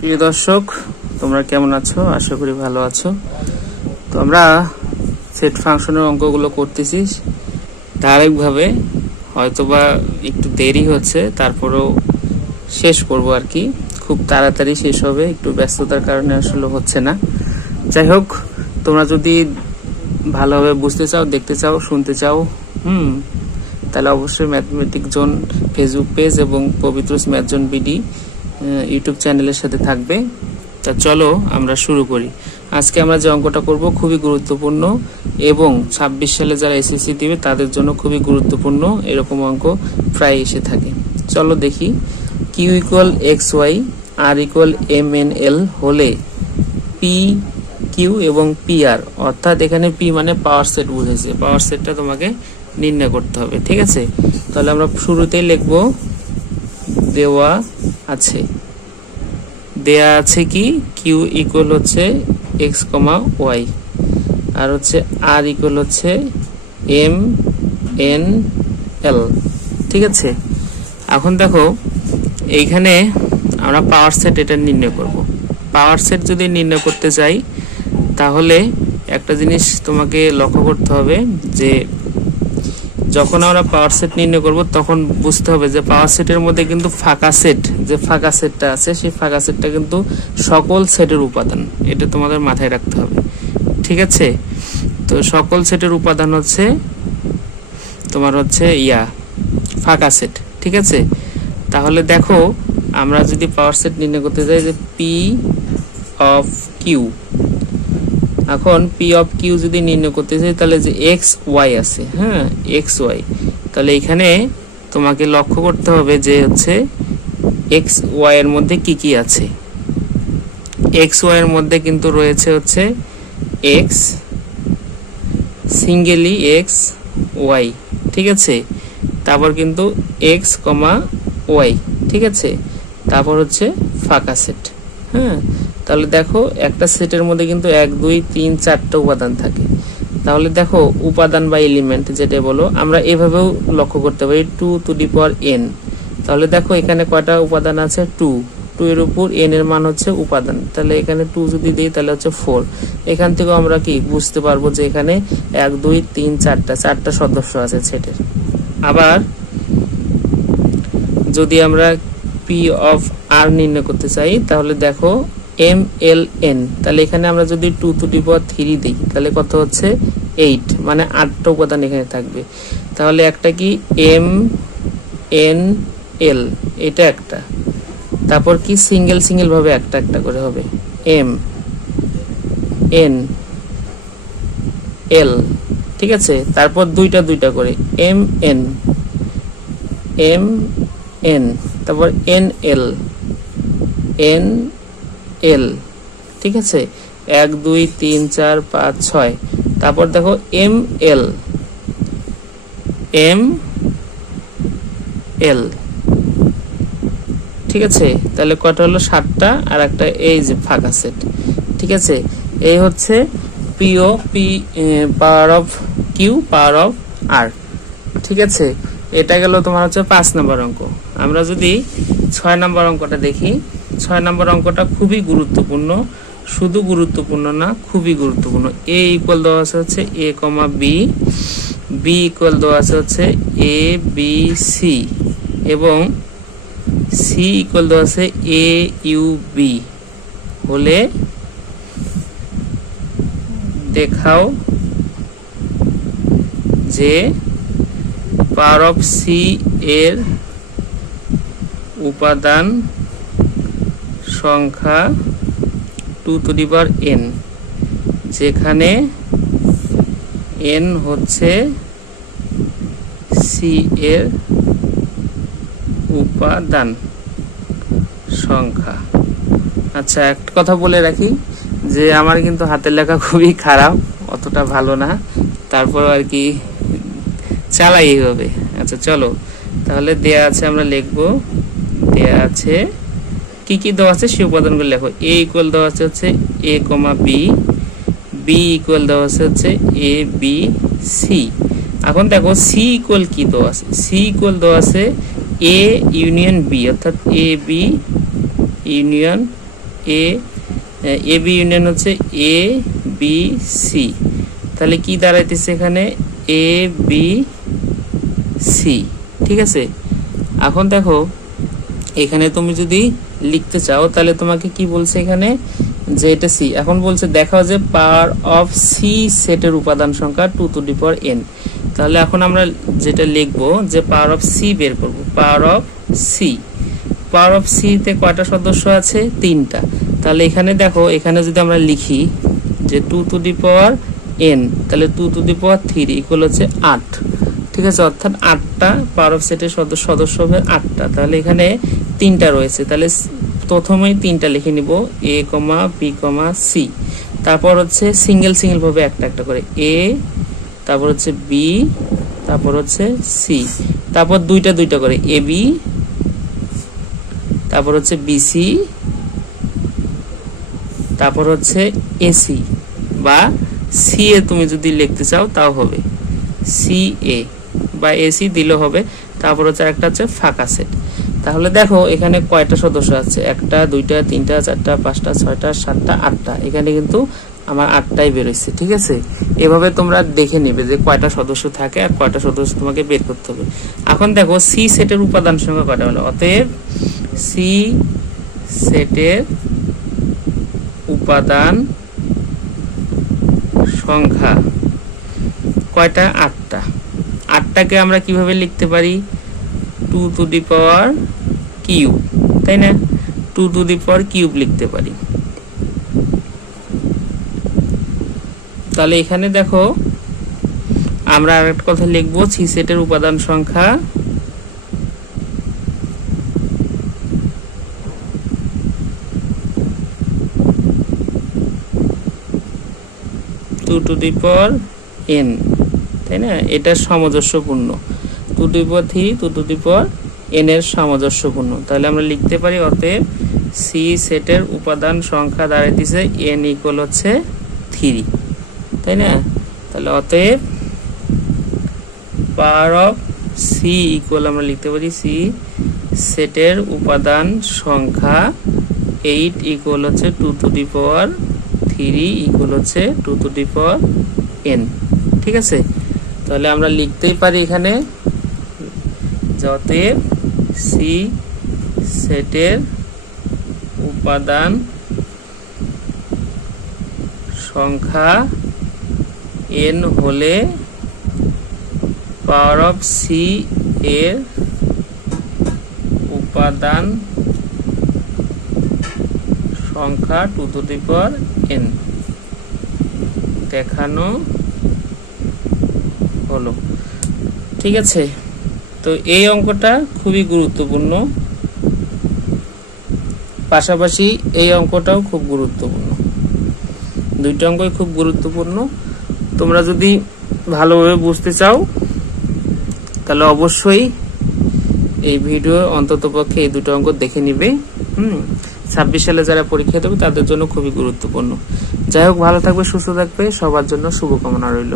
প্রিয় দর্শক, তোমরা কেমন আছো? আশা করি ভালো আছো। তো আমরা সেট ফাংশনের অঙ্কগুলো করতেছি ধারাবাহিকভাবে, হয়তোবা একটু দেরি হচ্ছে, তারপরেও শেষ করব আর কি। খুব তাড়াতাড়ি শেষ হবে, একটু ব্যস্ততার কারণে আসলে হচ্ছে না। যাই হোক, তোমরা যদি ভালোভাবে বুঝতে চাও, দেখতে চাও, শুনতে চাও, তাহলে অবশ্যই ম্যাথমেটিক জোন ফেসবুক পেজ এবং পবিত্র ম্যাথ জোন বিডি ইউটিউব চ্যানেলের সাথে থাকবে। তা চলো আমরা শুরু করি। আজকে আমরা যে অঙ্কটা করব খুবই গুরুত্বপূর্ণ এবং 26 সালে যারা এসএসসি দিবে তাদের জন্য খুবই গুরুত্বপূর্ণ এরকম অঙ্ক প্রায় এসে থাকে। চলো দেখি। কিউ ইকুয়াল এক্স ওয়াই আর ইকুয়াল এম এন এল হলে পি কিউ এবং পি আর, অর্থাৎ এখানে পি মানে পাওয়ার সেট বুঝেছে, পাওয়ার সেটটা তোমাকে নির্ণয় করতে হবে। ঠিক আছে, তাহলে আমরা শুরুতেই লিখব দেওয়া আছে কি কিউ ইকুয়াল হচ্ছে এক্স কমা ওয়াই আর হচ্ছে আর ইকুয়াল হচ্ছে এম এন এল। ঠিক আছে, এখন দেখো এইখানে আমরা পাওয়ার সেট এটা নির্ণয় করব। পাওয়ার সেট যদি নির্ণয় করতে চাই তাহলে একটা জিনিস তোমাকে লক্ষ্য করতে হবে যে যখন আমরা পাওয়ার সেট নির্ণয় করব তখন বুঝতে হবে যে পাওয়ার সেটের মধ্যে কিন্তু ফাঁকা সেট, যে ফাঁকা সেটটা আছে সেই ফাঁকা সেটটা কিন্তু সকল সেটের উপাদান, এটা তোমাদের মাথায় রাখতে হবে। ঠিক আছে, তো সকল সেটের উপাদান হচ্ছে তোমার হচ্ছে ফাঁকা সেট। ঠিক আছে, তাহলে দেখো আমরা যদি পাওয়ার সেট নির্ণয় করতে যাই যে পি অফ কিউ, এখন পি অফ কিউ যদি নির্ণয় করতে চাই তাহলে যে এক্স ওয়াই আছে, এক্স ওয়াই, তাহলে এখানে তোমাকে লক্ষ্য করতে হবে যে হচ্ছে এক্স ওয়াই এর মধ্যে কি কি আছে। এক্স ওয়াই এর মধ্যে কিন্তু রয়েছে হচ্ছে এক্স সিঙ্গেলি এক্স ওয়াই। ঠিক আছে, তারপর কিন্তু এক্স কমা ওয়াই। ঠিক আছে, তারপর হচ্ছে ফাঁকা সেট। তাহলে দেখো একটা সেটের মধ্যে কিন্তু 1 2 3 4টা উপাদান থাকে। তাহলে দেখো উপাদান বা এলিমেন্ট যেটা বলো, আমরা এভাবেও লক্ষ্য করতে পারি 2 টু দি পাওয়ার n। তাহলে দেখো এখানে কয়টা উপাদান আছে? 2 এর উপর n এর মান হচ্ছে উপাদান, তাহলে এখানে 2 যদি দিই তাহলে হচ্ছে 4। এখান থেকে আমরা কি বুঝতে পারবো যে এখানে 1 2 3 4টা সদস্য আছে সেটের। আবার যদি আমরা পি অফ আর নির্ণয় করতে চাই তাহলে দেখো এম এল এন, তাহলে এখানে আমরা যদি 2 টু দি পাওয়ার 3 দিই তাহলে কত হচ্ছে 8, মানে 8টা উপাদান এখানে থাকবে। তাহলে একটা কি এম এন এল, এটা একটা, তারপর কি সিঙ্গেল ভাবে একটা একটা করে হবে এম এন এল। ঠিক আছে, তারপর দুইটা করে এম এন তারপর এন এল। ঠিক আছে, 1 2 3 4 5 6, তারপর দেখো এম এল। ঠিক আছে, তাহলে কয়টা হলো? 7টা, আর একটা এই যে ফাঁকা সেট। ঠিক আছে, এই হচ্ছে পিও P power of Q power of আর। ঠিক আছে, এটা গেল তোমার হচ্ছে 5 নম্বর অঙ্ক। আমরা যদি 6 নম্বর অঙ্কটা দেখি, 6 নম্বর অঙ্কটা খুবই গুরুত্বপূর্ণ, শুধু গুরুত্বপূর্ণ না, খুবই গুরুত্বপূর্ণ। এ ইকুয়াল দেওয়া আছে হচ্ছে এ কমা বি, বি ইকুয়াল দেওয়া আছে হচ্ছে এ বি সি এবং সি ইকুয়াল দেওয়া আছে এ ইউ বি হলে দেখাও যে পাওয়ার অফ সি এর উপাদান সংখ্যা 2 টু দি পাওয়ার n, যেখানে n হচ্ছে সি এর উপাদান সংখ্যা। আচ্ছা, একটা কথা বলে রাখি যে আমার কিন্তু হাতের লেখা খুবই খারাপ, অতটা ভালো না, তারপর আর কি চালাই এইভাবে। আচ্ছা চলো, তাহলে দেয়া আছে আমরা লিখবো, দেয়া আছে কি কি দেওয়া আছে সেই উপাদানগুলো লেখো। এ ইকুয়াল দেওয়া আছে হচ্ছে এ কমা বি, বি ইকুয়াল দেওয়া আছে হচ্ছে এ বি সি। এখন দেখো সি ইকুয়াল কি দেওয়া আছে? সি ইকুয়াল দেওয়া আছে এ ইউনিয়ন বি, অর্থাৎ A B union A B union হচ্ছে এ বি সি, তাহলে কি দাঁড়াইতেছে এখানে এ বি সি। ঠিক আছে, এখন দেখো এখানে তুমি যদি লিখতে চাও তাহলে তোমাকে কি বলছে এখানে যে এটা সি। এখন বলছে দেখাও যে পাওয়ার অফ সি সেটের উপাদান সংখ্যা 2n। তাহলে এখন আমরা যেটা লিখবো যে পাওয়ার অফ সি বের করব। Power of C, power of C তে কয়টা সদস্য আছে? 3টা। তাহলে এখানে দেখো এখানে যদি আমরা লিখি যে 2n, তাহলে 2^3 ইকুয়াল হচ্ছে 8। ঠিক আছে, অর্থাৎ 8টা পাওয়ার অফ সেটের সদস্য হবে 8টা। তাহলে এখানে 3টা রয়েছে, তাহলে প্রথমেই 3টা লিখে নিব এ কমা বি কমা সি। তারপর হচ্ছে সিঙ্গেল সিঙ্গেল ভাবে একটা একটা করে এ, তারপর হচ্ছে বি, তারপর হচ্ছে সি, তারপর দুইটা দুইটা করে এ বি, তারপর হচ্ছে বিসি, তারপর হচ্ছে এসি বা সি এ তুমি যদি লিখতে চাও তাও হবে সি এ বা এসি দিলে হবে। তারপর হচ্ছে একটা হচ্ছে ফাঁকা সেট। তাহলে দেখো এখানে কয়টা সদস্য আছে? 1টা 2টা 3টা 4টা 5টা 6টা 7টা 8টা। এখানে কিন্তু আমার 8টাই বের হয়েছে। ঠিক আছে, এভাবে তোমরা দেখে নেবে যে কয়টা সদস্য থাকে আর কয়টা সদস্য তোমাকে বের করতে হবে। এখন দেখো সি সেটের উপাদান সংখ্যা কয়টা হলো? অতএব সি সেটের উপাদান সংখ্যা কয়টা? 8টা। 8টাকে আমরা কিভাবে লিখতে পারি? 2^3, তাই না? 2^3 লিখতে পারি। তাহলে এখানে দেখো আমরা আরেকটা কথা লিখবো, সি সেটের উপাদান সংখ্যা n, তাই না? এটা সামঞ্জস্যপূর্ণ। 2^3 2^n এর সামঞ্জস্যপূর্ণ। তাহলে আমরা লিখতে পারি অতএব সি সেটের উপাদান সংখ্যা দাঁড়াইতেছে n ইকুয়াল হচ্ছে 3, তাই না? তাহলে অতএব পাওয়ার অফ সি ইকুয়াল আমরা লিখতে পারি সি সেটের উপাদান সংখ্যা 8 ইকুয়াল হচ্ছে 2^3 ইকুয়াল হচ্ছে 2^n। ঠিক আছে, তাহলে আমরা লিখতেই পারি এখানে অতএব সি সেটের উপাদান সংখ্যা n হলে পাওয়ার অফ সি এর উপাদান সংখ্যা 2^n দেখানো হলো। ঠিক আছে, তো এই অঙ্কটা খুবই গুরুত্বপূর্ণ, পাশাপাশি এই অঙ্কটাও খুব গুরুত্বপূর্ণ। দুইটা অঙ্কই খুব গুরুত্বপূর্ণ। তোমরা যদি ভালোভাবে বুঝতে চাও তাহলে অবশ্যই এই ভিডিও অন্ততপক্ষে এই দুটো অঙ্ক দেখে নিবে। 26 সালে যারা পরীক্ষা দেবে তাদের জন্য খুবই গুরুত্বপূর্ণ। যাই হোক, ভালো থাকবে, সুস্থ থাকবে, সবার জন্য শুভকামনা রইল।